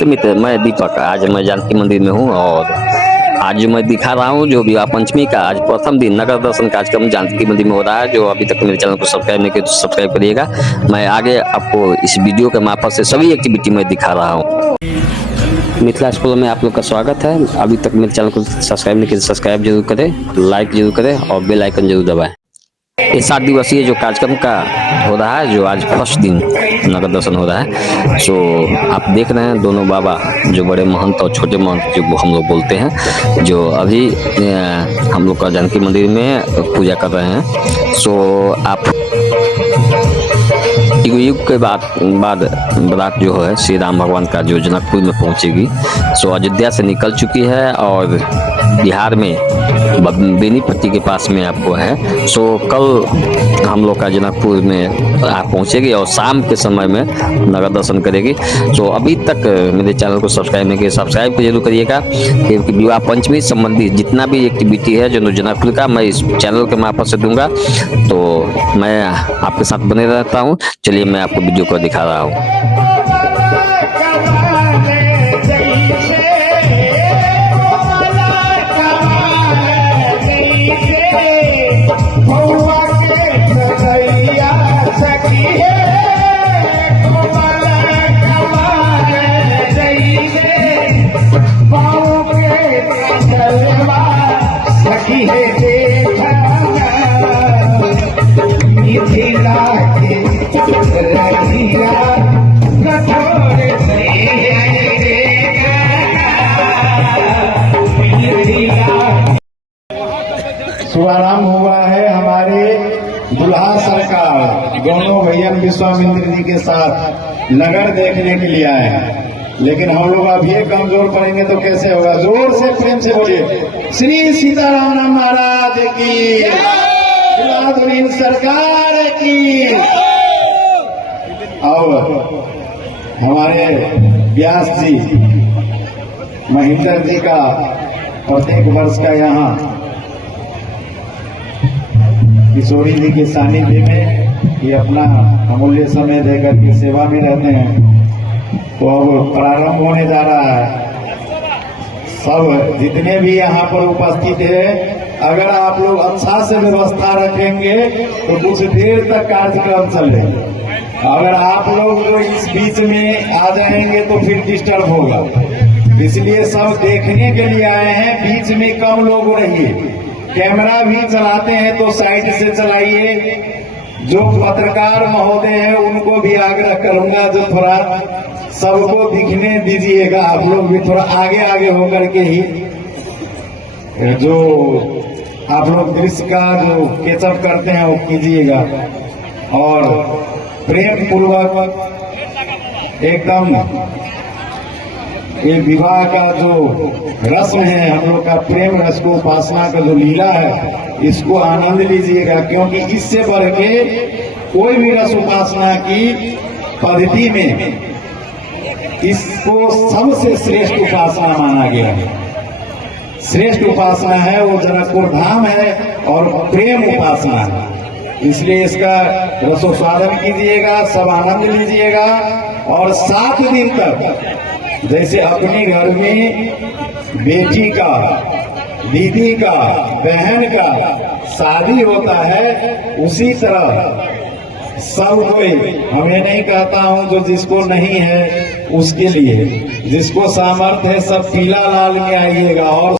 नमस्ते मित्र, मैं दीपक। आज मैं जानकी मंदिर में हूँ और आज मैं दिखा रहा हूँ जो विवाह पंचमी का आज प्रथम दिन नगर दर्शन कार्यक्रम जानकी मंदिर में हो रहा है। जो अभी तक मेरे चैनल को सब्सक्राइब नहीं किया तो सब्सक्राइब करिएगा। मैं आगे आपको इस वीडियो के मार्फत से सभी एक्टिविटी में दिखा रहा हूँ। मिथिला स्कूल में आप लोग का स्वागत है। अभी तक मेरे चैनल को सब्सक्राइब नहीं किया तो सब्सक्राइब जरूर करें, लाइक जरूर करें और बेल आइकन जरूर दबाएं। ये 7 दिवसीय जो कार्यक्रम का हो रहा है, जो आज फर्स्ट दिन नगर दर्शन हो रहा है। सो आप देख रहे हैं दोनों बाबा, जो बड़े महंत और छोटे महंत जो हम लोग बोलते हैं, जो अभी हम लोग का जानकी मंदिर में पूजा कर रहे हैं। सो आप युग के बाद बारात जो है श्री राम भगवान का जो जनकपुर में पहुंचेगी। सो अयोध्या से निकल चुकी है और बिहार में बेनीपट्टी के पास में आपको है। सो कल हम लोग का जनकपुर में आप पहुंचेगी और शाम के समय में नगर दर्शन करेगी। सो अभी तक मेरे चैनल को सब्सक्राइब नहीं किया, सब्सक्राइब को जरूर करिएगा, क्योंकि विवाह पंचमी संबंधी जितना भी एक्टिविटी है जो जनकपुर का, मैं इस चैनल के मार्फत से दूंगा। तो मैं आपके साथ बने रहता हूँ। चलिए मैं आपको वीडियो को दिखा रहा हूँ। शुभारंभ हुआ है हमारे दुल्हा सरकार दोनों भैया विश्वामित्र जी के साथ नगर देखने के लिए आए हैं। लेकिन हम लोग अब ये कमजोर पड़ेंगे तो कैसे होगा? जोर से प्रेम से बोलिए, श्री सीताराम महाराज की, दुल्हा सरकार की। और हमारे व्यास जी महेंद्र जी का प्रत्येक वर्ष का यहाँ किशोरी जी के सानिध्य में ये अपना अमूल्य समय देकर के सेवा में रहते हैं। तो अब प्रारंभ होने जा रहा है। सब जितने भी यहाँ पर उपस्थित है, अगर आप लोग अच्छा से व्यवस्था रखेंगे तो कुछ देर तक कार्यक्रम चलेगा। अगर आप लोग जो इस बीच में आ जाएंगे तो फिर डिस्टर्ब होगा। इसलिए सब देखने के लिए आए हैं, बीच में कम लोग रहिए। कैमरा भी चलाते हैं तो साइड से चलाइए। जो पत्रकार महोदय हैं उनको भी आग्रह करूंगा, जो थोड़ा सबको दिखने दीजिएगा। आप लोग भी थोड़ा आगे आगे होकर के ही जो आप लोग दृश्य का जो कैचअप करते हैं वो कीजिएगा। और प्रेम पूर्वक एकदम ये विवाह का जो रस्म है, हम लोग का प्रेम रस को, उपासना का जो लीला है, इसको आनंद लीजिएगा। क्योंकि इससे बढ़ के कोई भी रस उपासना की पद्धति में इसको सबसे श्रेष्ठ उपासना माना गया है। श्रेष्ठ उपासना है वो जनकपुर धाम है और प्रेम उपासना है। इसलिए इसका रसोस्वादन कीजिएगा, सब आनंद लीजिएगा। और 7 दिन तक जैसे अपने घर में बेटी का, दीदी का, बहन का शादी होता है, उसी तरह सब कोई, हमें नहीं कहता हूं जो जिसको नहीं है उसके लिए, जिसको सामर्थ्य है सब पीला लाल में आइएगा। और